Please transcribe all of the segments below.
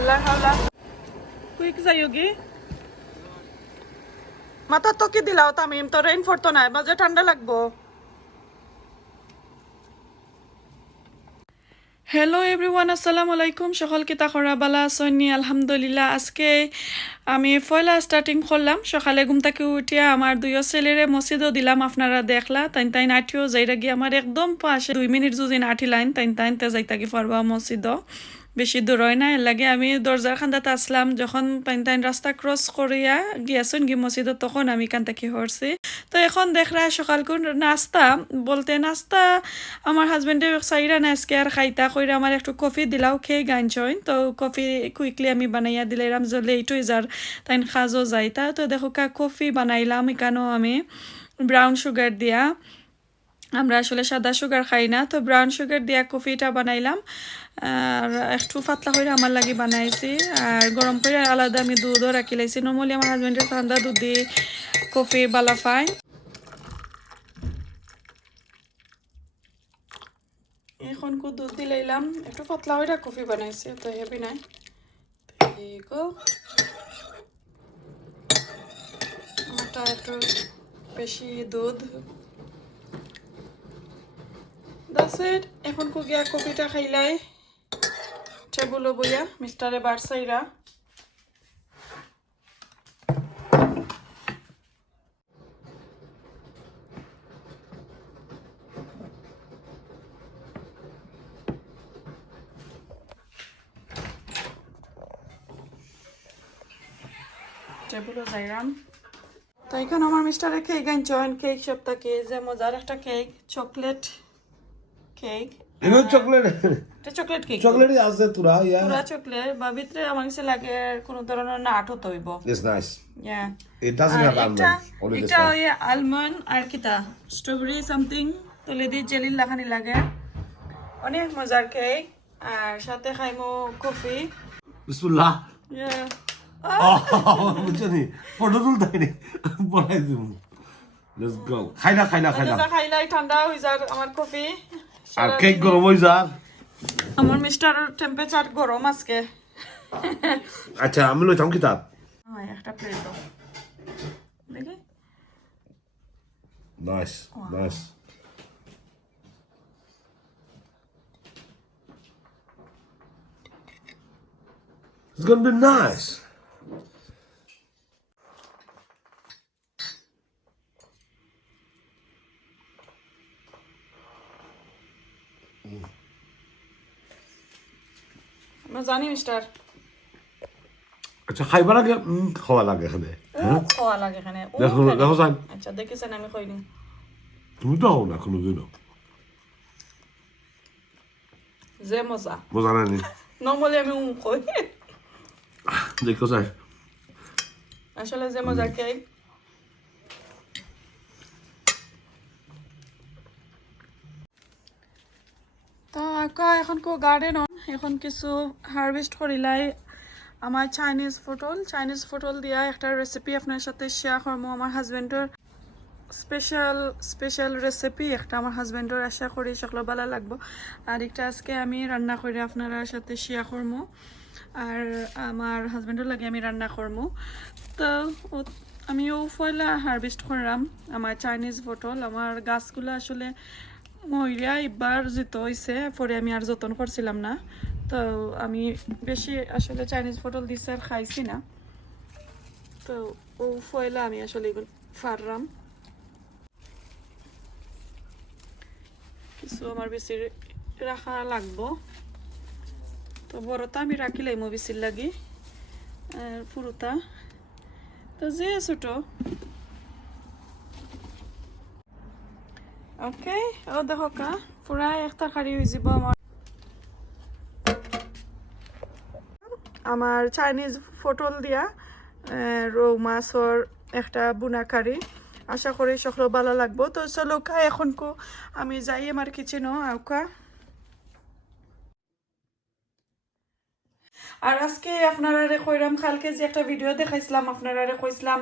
আল্লাহ হাওলা quick যাইয়োগি মাথা তো কি দিলাও তামিম তো রেইন পড়তো না বাজে ঠান্ডা লাগবো হ্যালো এভরিওয়ান আসসালামু আলাইকুম সকল কিতা খরা বালা সন্নি আলহামদুলিল্লাহ আজকে আমি ফয়লা স্টার্টিং করলাম সকালে ঘুম থেকে উঠিয়া আমার দুইও ছেলেরে মসজিদও দিলাম আপনারা দেখলা তাই নাঠিও যাইরা গিয়ে আমার একদম পাশে 2 মিনিট যদি নাঠি লাইন তাইতে যাইতা কি পারবা মসজিদও বেশি দূর হয় না এর লাগে আমি দরজার খান্দাতে আসলাম যখন তাইন রাস্তা ক্রস করিয়া গিয়াছেন গি মসজিদত তখন আমি কান থেকে হরছি তো এখন দেখরা সকাল কোন নাস্তা বলতে নাস্তা আমার হাজবেন্ডে সাইরা না আজকে আর খাইতা কইরা আমার একটু কফি দিলাও খেয়ে গাইনছইন তো কফি কুইকলি আমি বানাইয়া দিলাম যে লেট হয়ে যার তাইন খাজও যাইতা তো দেখো কা কফি বানাইলাম এখানেও আমি ব্রাউন সুগার দিয়া আমরা আসলে সাদা সুগার খাই না তো ব্রাউন সুগার দিয়া কফিটা বানাইলাম আর একটু পাতলা করে আমার লাগি বানাইছি আর গরম করে আলাদা আমি দুধও রাখি লাইছি নর্মালি আমার হাজবেন্ডের ঠান্ডা দুধ দিয়ে কফি বালা পাই এখন কো দুধ দিলাইলাম একটু পাতলা করে কফি বানাইছি তো হেভি নাই দেখো আমারটা একটু বেশি দুধ দাসের এখন কো গিয়া কফিটা খাইলাই টেবুলো বইয়া মিস্টারে বারসাইরা টেবুলো যাইরাম তো এখানে আমার মিস্টারে কেক আনছেন কেক সপ্তাহে যে মজার একটা কেক চকলেট কেক এগুলো চকলেট এটা চকলেট কেক চকলেটই আছে তুরা ইয়া পুরা চকলেট বা ভিতরে আমার কাছে লাগে কোনো ধরনের নাট হতো হইব it's nice yeah it doesn't have almond only this এটা one ওই আলমন্ড আর কিটা স্ট্রবেরি সামথিং তলে দিয়ে জেলি লাগানি লাগে অনেক মজার কেক আর সাথে খাইমো কফি বিসমিল্লাহ ইয়া বুঝছনি ফটো তুলতাইনি বলাই দিমু লেটস গো খাইলা খাইলাই ঠান্ডা হয়ে যার আমার কফি আর কেক গরম হই যা আমার মিস্টার টেম্পারেচার গরম আজকে আচ্ছা আমি লইতাম কিতাব হ্যাঁ একটা প্লেট দাও দেখি nice nice It's gonna be nice. আমরা জানি মিস্টার আচ্ছা খাইবার আগে খাওয়া লাগে এখানে খাওয়া লাগে এখানে দেখো যান আচ্ছা দেখেছেন আমি কইনি তুমি তো হও না কোনোদিনও যে মজা মজা নানি নর্মালি আমি কই দেখো যাই আসলে যে মজা কেক তো এখন কো গার্ডেন এখন কিছু হারভেস্ট করিলাই আমার চাইনিজ পটল দিয়া একটা রেসিপি আপনার সাথে শেয়ার করবো আমার হাজবেন্ডের স্পেশাল রেসিপি একটা আমার হাজবেন্ডের আশা করি সকল ভালো লাগবো আর একটা আজকে আমি রান্না করে আপনার সাথে শেয়ার করবো আর আমার হাজবেন্ডের লাগে আমি রান্না করবো তো আমিও পয়লা হারভেস্ট করলাম আমার চাইনিজ পটল আমার গাছগুলো আসলে মইরা এবার যেতে হয়েছে পরে আমি আর যত্ন করছিলাম না তো আমি বেশি আসলে চাইনিজ পটল দিছি আর খাইছি না তো ও পয়লা আমি আসলে এগুলো ফারলাম কিছু আমার বেশি রাখা লাগবো তো বড়টা আমি রাখিলাই মো বেশির লাগি আর পুরোটা তো যে ছোট ওকে ও দেখো কা পুরা একটা তরকারি হয়ে যাব আমার চাইনিজ পটল দিয়া রৌ মাছর একটা বুনা কারি আশা করি সকল ভালো লাগবো তো চলো কা এখন কো আমি যাই আমার কিচেনও আউকা আর আজকে আপনারা কইরাম কালকে যে একটা ভিডিও দেখাইছিলাম আপনারা কইছিলাম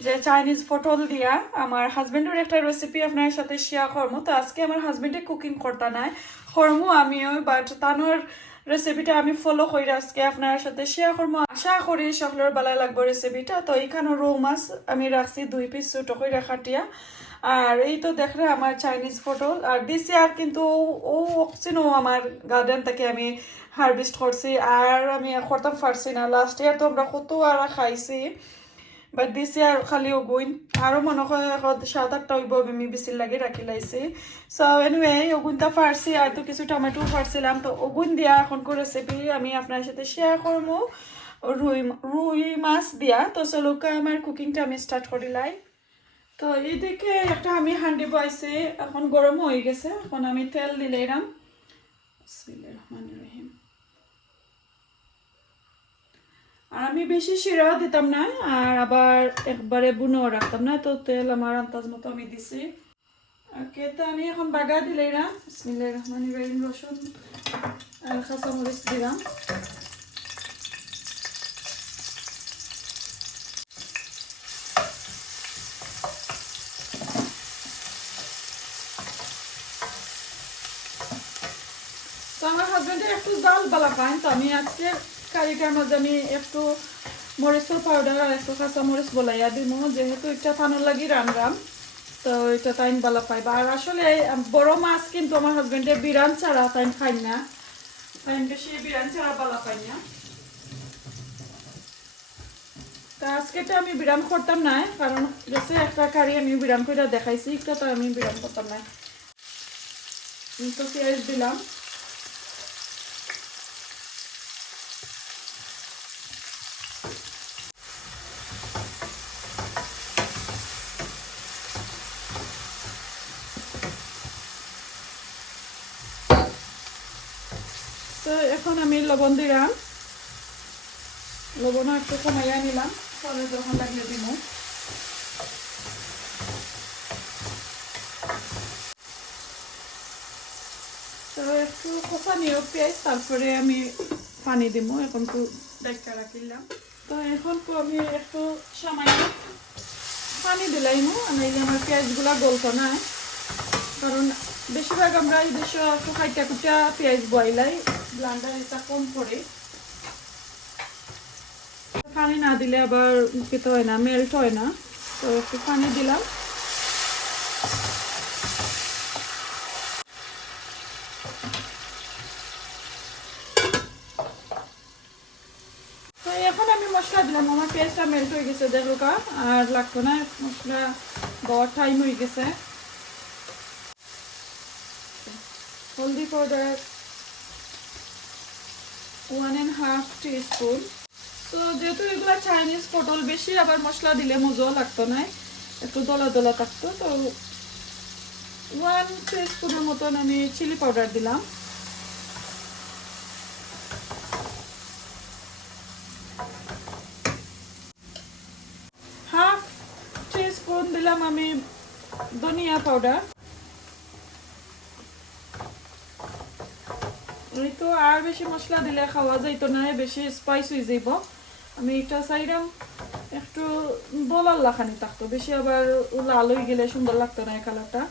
যে চাইনিজ পটল দিয়া আমার হাজবেন্ডের একটা রেসিপি আপনার সাথে শেয়ার করবো তো আজকে আমার হাজবেন্ডে কুকিং করতে নাই করবো আমিও বাট তানোর রেসিপিটা আমি ফলো করে আজকে আপনার সাথে শেয়ার করবো। আশা করি সকলের ভালো লাগবে রেসিপিটা। তো এখানে রৌ মাছ আমি রাখছি 2 পিস ছোট করে কাটিয়া। আর এই তো দেখলে আমার চাইনিজ পটল আর দিছি। আর কিন্তু ও অক্সিনও আমার গার্ডেন থেকে আমি হারভেস্ট করছি। আর আমি করতাম পারছি না, লাস্ট ইয়ার তো আমরা কত আর খাইছি, বাট দিছি আর খালি ওগুইন আরও মনে হয় 7-8টা হইব আমি বেশি লাগে রাখি লাইছি। সো এনিওয়ে ওগুনটা ফারছি আর তো কিছু টমেটো ফারছিলাম। তো ওগুন দিয়া এখন করে রেসিপি আমি আপনার সাথে শেয়ার করবো রুই রুই মাছ দিয়া। তো চলোকা আমার কুকিংটা আমি স্টার্ট করি লাই। তো এইদিকে একটা আমি হান্ডি বইছি, এখন গরম হয়ে গেছে। এখন আমি তেল দিলাম। বিসমিল্লাহির রহমানির রহিম। আর আমি বেশি শিরাও দিতাম না আর আবার একবারে বুনও রাখতাম না। তো তেল আমার আন্দাজ মতো আমি দিছি। ওকে, তো আমি এখন বাগা দিলাম। বিসমিল্লাহির রহমানির রহিম। রসুন আর কাঁচামরিচ দিলাম। তো আমার হাজবেন্ডের একটু জাল বালা পায়, তো আমি আজকে কারিটার মাঝে আমি একটু মরিচের পাউডার আর একটু কাঁচামরিচ বলাইয়া দিব, যেহেতু এটা থানোর লাগি রান্নাম। তো এটা তাইন বালা পাইবা। আর আসলে বড় মাছ কিন্তু আমার হাজবেন্ডের বিরান ছাড়া তাইন খাই না, তাইন বেশি বিরান ছাড়া বালা পাই না। তা আজকে তো আমি বিরাম করতাম না, কারণ গেছে একটা কারি আমি বিরাম করে দেখাইছি, একটা তো আমি বিরাম করতাম না। তো পেঁয়াজ দিলাম। তো এখন আমি লবণ দিলাম, লবণ একটু কমাইয়া নিলাম, পরে যখন লাগিয়ে দিব। তো একটু কষা নিয়ে পেঁয়াজ, তারপরে আমি পানি দিব। এখন তো ডাইকা রাখিলাম। তো এখন তো আমি একটু সামান্য পানি দিলাইম, নাইলে আমার পেঁয়াজগুলা গলতো না। কারণ বেশিরভাগ আমরা এই দেশে একটু খাইটা কুটা পেঁয়াজ বয়লাই, ব্লান্ডার এটা কম করে। পানি না দিলে আবার খেতে হয় না, মেল্ট হয় না। তো একটু পানি দিলাম। তো এখন আমি মশলা দিলাম। আমার পেঁয়াজটা মেল্ট হয়ে গেছে, দেখো কা আর লাগতো না, মশলা দেওয়ার টাইম হয়ে গেছে। হলদি পাউডার 1.5 টিস্পুন। তো যেহেতু এগুলা চাইনিজ পটল, বেশি আবার মশলা দিলে মজাও লাগতো না, একটু দলা দলা থাকতো। তো 1 টিস্পুনের মতন আমি চিলি পাউডার দিলাম। হাফ টিস্পুন দিলাম আমি ধনিয়া পাউডার। এই তো আর বেশি মশলা দিলে খাওয়া যাইতো না, বেশি স্পাইস হয়ে যাইব। আমি এটা চাইলাম একটু দলাল লাখানি থাকতো, বেশি আবার লাল হয়ে গেলে সুন্দর লাগতো না এই কালারটা।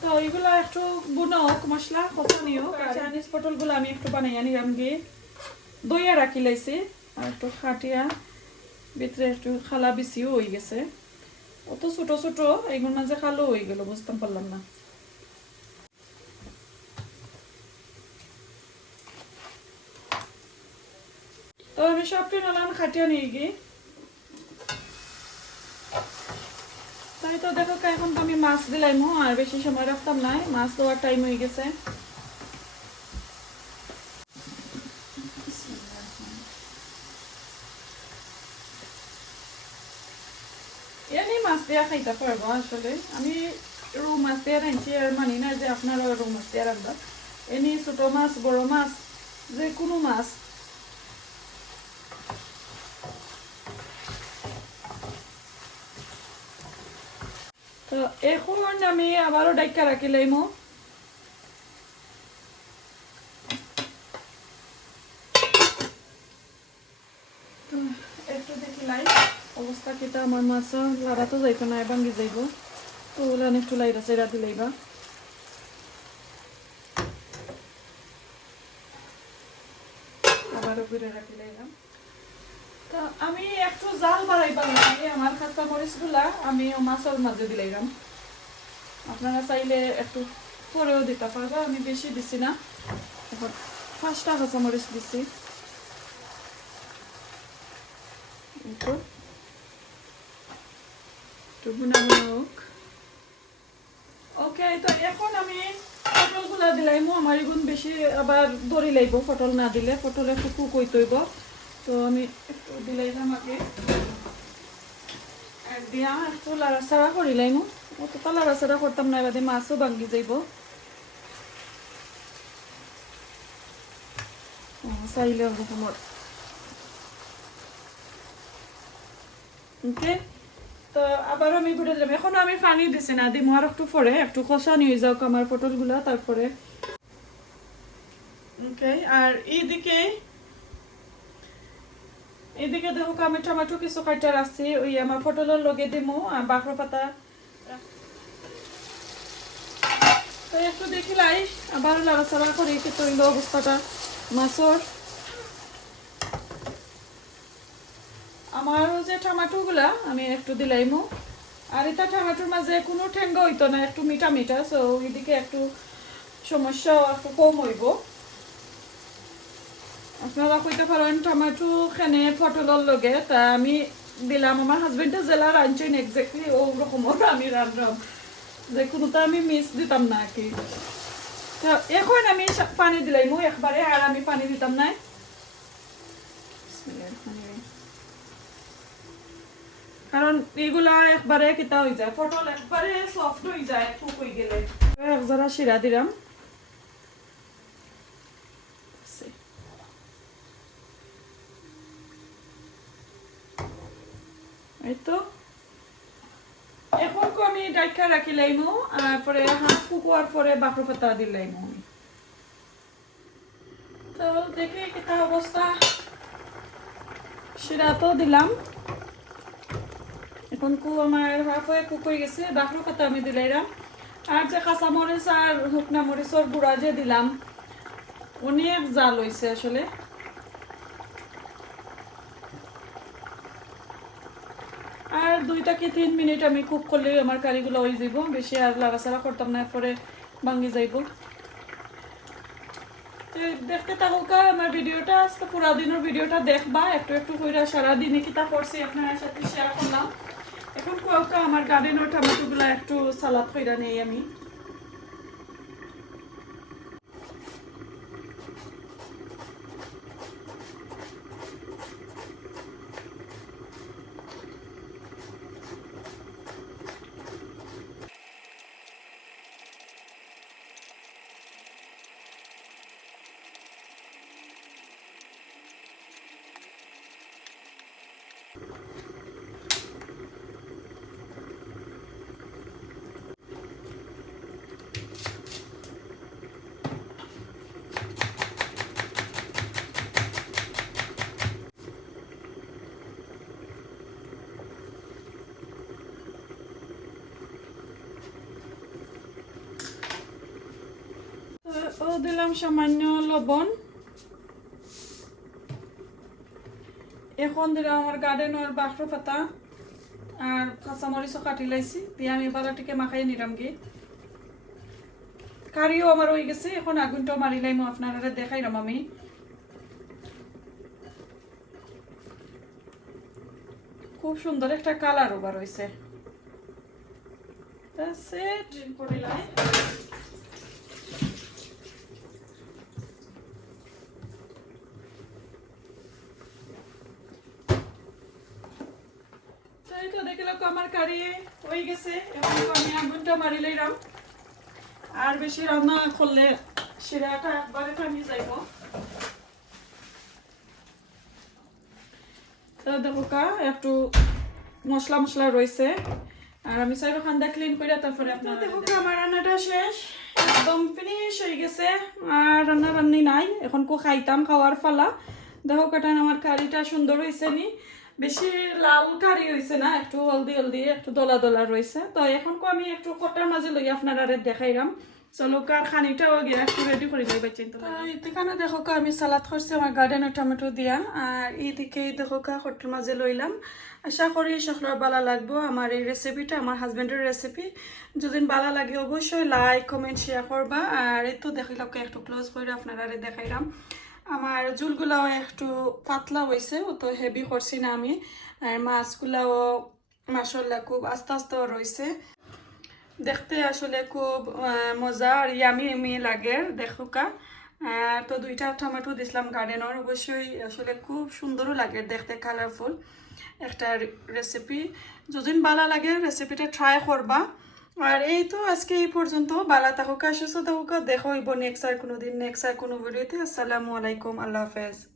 তো এইগুলা একটু বুনো হোক, মশলা কষা নিও। চাইনিজ পটলগুলো আমি একটু বানাইয়া নিলাম গিয়ে, দইয়া রাখি লাইছি আর একটু খাটিয়া ভিতরে একটু খালা বেশিও হয়ে গেছে। অত ছোট ছোট এগুলো মাঝে খালো হয়ে গেল, বুঝতাম পারলাম না। তো আমি সবটা নালাম খাটিয়া নিয়ে গিয়ে। তাই তো দেখো এখন তো আমি মাছ দিলাম, আর বেশি সময় রাখতাম না, মাছ দেওয়ার টাইম হয়ে গেছে। এমনি মাছ দেওয়া খাইতে পারবো। আসলে আমি রৌ মাছ দিয়ে রাঁধছি, আর মানি না যে আপনারা রৌ মাছ দিয়ে রান্না। এমনি ছোট মাছ, বড় মাছ, যে কোনো মাছ। তো এখন আমি আবারও ডাইকা রাখিলাম। তো একটু দেখিলাই অবস্থা কিটা, আমার মাছ লাড়া তো যাইতো না, ভাঙ্গি যাইব। তো ওগুলো একটু লাইরা চাইরা দিলাইবা। করে রাখি লাইলাম। তো আমি একটু জাল বাড়াইবার লাগে আমার কাঁচা মরিচগুলা আমি মাছের মাঝে দিলাম। আপনারা চাইলে একটু পরেও দিতে পারবো, আমি বেশি দিছি না, এখন 5টা কাঁচা মরিচ দিছি। একটু ভুনা ভুনা হোক। ওকে, তো এখন আমি পটলগুলা দিলাইমু। আমার এগুন বেশি আবার দড়ি লাগবো, পটল না দিলে পটল একটু কুক হইতে হইব। তো আমি একটু দিলাইলাম আগে, আর দিয়া একটু লাড়াচাড়া করিলাইমু। অতটা লাড়াচাড়া করতাম না, এবারে মাছও ভাঙ্গি যাইব। চাইলে ওরকমের। ওকে, তো আবার আমি ঘুরে দিলাম। এখন আমি পানি দিছি না, দিমু আর একটু পরে, একটু কষা নিয়ে যাওক আমার পটলগুলা, তারপরে। ওকে, আর এইদিকে দেখো আমি টমেটো কিছু কাটা রাখছি, ওই আমার পটলের লগে দিমু আর বাকরা পাতা। তো একটু দেখিলাই আবার লাড়াচাড়া করি কি তৈল অবস্থাটা মাছর। আমার যে টমেটোগুলা আমি একটু দিলাইমু, আর এটা টমেটোর মাঝে কোনো ঠেঙ্গা হইতো না, একটু মিঠা মিঠা, সো ওইদিকে একটু সমস্যা একটু কম হইব। আপনারা কইতে পারেন টমেটো খানে পটলের লগে, তা আমি দিলাম। আমার হাজবেন্ডে জেলা রাঁধছেন এক্স্যাক্টলি ও রকমের আমি রান্নাম, যে কোনোটা আমি মিস দিতাম না আর কি। এখন আমি পানি দিলাইমু একবারে, আর আমি পানি দিতাম না। কারণ এগুলা একবারে কিতা হয়ে যায়, পটল একবারে সফট হয়ে যায় কুক হয়ে গেলে। এক জরা শিরা দিলাম। এই তো এখন আমি ডাইকা রাখি লাইমু, আর পরে হাফ কুকুয়ার পরে বাকর পাতা দিলাইমু। তো দেখি কিতা অবস্থা, শিরা তো দিলাম। এখন আমার হাফ হয়ে কুক হয়ে গেছে, বাকর পাতা আমি দিলাইলাম। আর যে কাঁচা মরিচ আর শুকনা মরিচের গুঁড়া যে দিলাম, অনেক জাল হয়েছে আসলে। আর 2 থেকে 3 মিনিট আমি কুক করলে আমার কারিগুলো হয়ে যাইব, বেশি আর লাড়াচাড়া করতাম না, পরে ভাঙ্গি যাইব। দেখতে থাকুকা আমার ভিডিওটা, আজকে পুরা দিনের ভিডিওটা দেখবা, একটু একটু কইরা সারাদিনে কিতা করছি আপনার সাথে শেয়ার করলাম। এখন কুয়াকা আমার গার্ডেনের টমেটোগুলা একটু সালাদ কইরা নেই আমি। ও দিলাম সামান্য লবণ। এখন দিলাম আমার গার্ডেনের বাকর পাতা আর কাঁচামরিচও কাটি লাইছি, দিয়ে আমি বালাটিকে মাখাই নিলাম গে। কারিও আমার হয়ে গেছে, এখন আগুনটাও মারি লাইমু, আপনারা দেখাইলাম আমি। খুব সুন্দর একটা কালার ওভার হয়েছে। আমার কারি হয়ে গেছে, এখন আমি আগুনটা মারি লাইলাম। আর বেশি রান্না করলে শিরাটা একবারে থামিয়ে যাইব। দেখো একটু মশলা মশলা রয়েছে, আর আমি চাই খান্দা ক্লিন করে তারপরে আপনার দেখো আমার রান্নাটা শেষ, একদম ফিনিশ হয়ে গেছে। আর রান্না রান্নি নাই, এখন খাইতাম, খাওয়ার ফালা। দেখো কাটান আমার কারিটা সুন্দর হয়েছে নি, বেশি লাল কারি হয়েছে না, একটু হলদি হলদি একটু দলা দলা রয়েছে। তো এখন আমি একটু কটার মাঝে লই আপনারা দেখাইলাম। চলো কার খানিটাও গিয়ে একটু রেডি করে যাই বাচ্চা এখানে দেখো আমি সালাদ করছি আমার গার্ডেনের টমেটো দিয়া আর এইদিকে দেখো হোটেল মাঝে লইলাম আশা করি সকলের ভালো লাগবো আমার এই রেসিপিটা আমার হাজবেন্ডের রেসিপি যদি ভালো লাগে অবশ্যই লাইক কমেন্ট শেয়ার করবা আর এই তো দেখিলাম একটু ক্লোজ করে আপনারা দেখাইলাম আমার ঝুলগুলাও একটু পাতলা হয়েছে অত হেভি করছি না আমি আর মাছগুলাও মাশাআল্লাহ খুব আস্তে আস্তে রয়েছে দেখতে আসলে খুব মজা আর ইয়ামি এমি লাগে দেখো তো 2টা টমেটো দিছিলাম গার্ডেনের অবশ্যই আসলে খুব সুন্দরও লাগে দেখতে কালারফুল একটা রেসিপি যদি ভালো লাগে রেসিপিটা ট্রাই করবা আর এই তো আজকে এই পর্যন্ত ভালো থাকুক সুস্থ থাকুক দেখো নেক্সট আর কোনো দিন নেক্সট আর কোনো ভিডিওতে আসসালামু আলাইকুম আল্লাহ হাফেজ